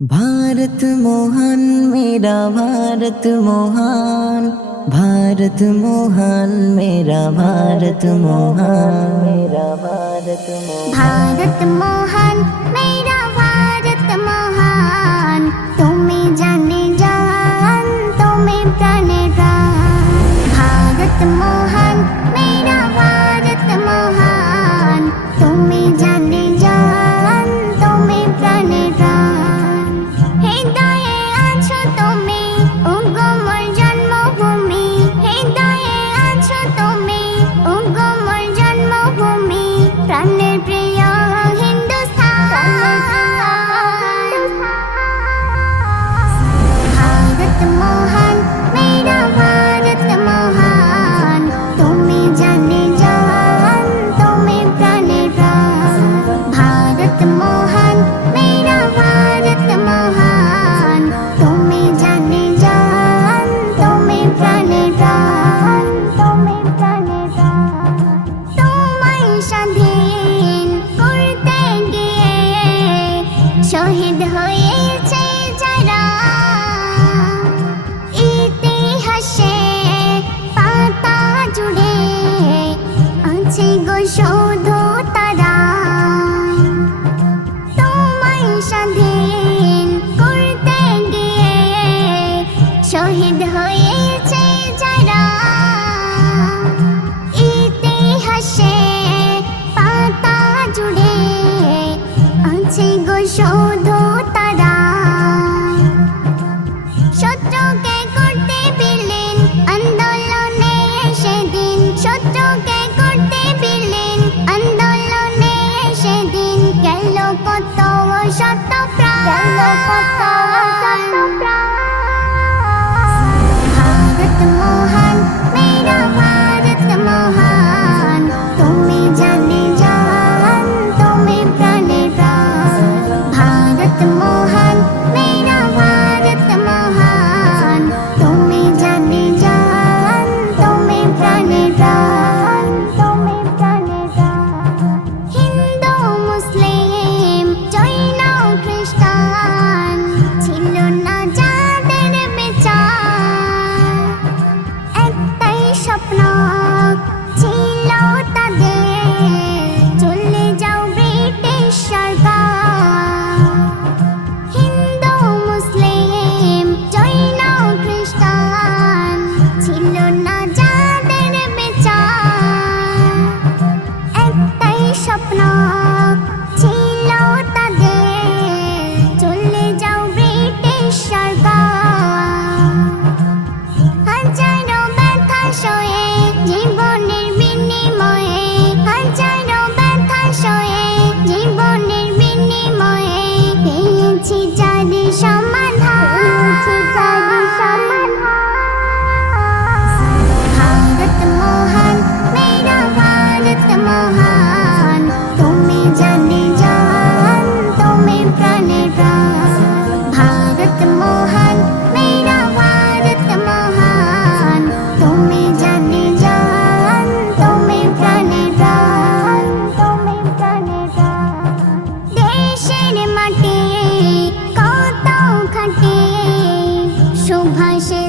भारत मोहन मेरा भारत मोहन, भारत मोहन मेरा भारत मोहन, मेरा भारत मोहन, भारत मोहन मेरा भारत मोहन, तुम्हें जाने जान तुम्हें प्राणे प्राण। भारत मोहन मेरा भारत मोहन, तुम्हें जाने जान तुम्हें प्राणे प्राण। हृदये आछो তুমি ওগো মোর জন্মভূমি, হৃদয়ে আছো তুমি ওগো মোর জন্মভূমি, প্রাণের প্রিয় হিন্দুস্তান। भारत मोहन मेरा भारत मोहन, তুমি জানে জান তুমি প্রাণে প্রাণ। भारत मोहन मेरा भारत मोहन, তুমি জানে জান তুমি প্রাণে প্রাণ, তুমি প্রাণে প্রাণ। তোমায় স্বাধীন করতে গিয়ে শহীদ হয়েছে যারা, ইতিহাসে পাতা জুড়ে আছে গো শুধু তারা। তোমায় স্বাধীন করতে গিয়ে শহীদ হয়েছে যারা, ইতিহাসে পাতা জুড়ে আছে গো শুধু তারা। শত্রুকে করতে বিলীন আন্দোলনে সেদিন, শত্রুকে করতে বিলীন আন্দোলনে সেদিন, গেল কত শত প্রাণ, গেল কত শত প্রাণ। भारत मोहन मेरा भारत मोहन, তুমি জানে জান তুমি প্রাণে প্রাণ। भारत मोहन मेरा भारत मोहन, তুমি জানে জান তুমি প্রাণে প্রাণ, তুমি প্রাণে প্রাণ। হিন্দু মুসলিম জৈন খ্রিস্টান ছিল না যাদের বিচার, একটাই স্বপ্ন ছিল তাদের, চলে যাও ব্রিটিশ সরকার। হিন্দু মুসলিম জৈন খ্রিস্টান ছিল না যাদের বিচার, একটাই স্বপ্ন ছিল তাদের, চলে যাও ব্রিটিশ সরকার। হাজারো ব্যথা সয়ে জীবনের বিনিময়ে, হাজারো ব্যথা সয়ে জীবনের বিনিময়ে, পেয়েছি যারি সমাধান, যারি সমাধান। भारत मोहन मेरा भारत मोहन, তুমি জানে জান তুমি প্রাণে প্রাণ। भारत मोहन मेरा भारत मोहन, তুমি জানে জান তুমি প্রাণে প্রাণ, তুমি প্রাণে প্রাণ। দেশের মাটি কত খাটে সুভাষে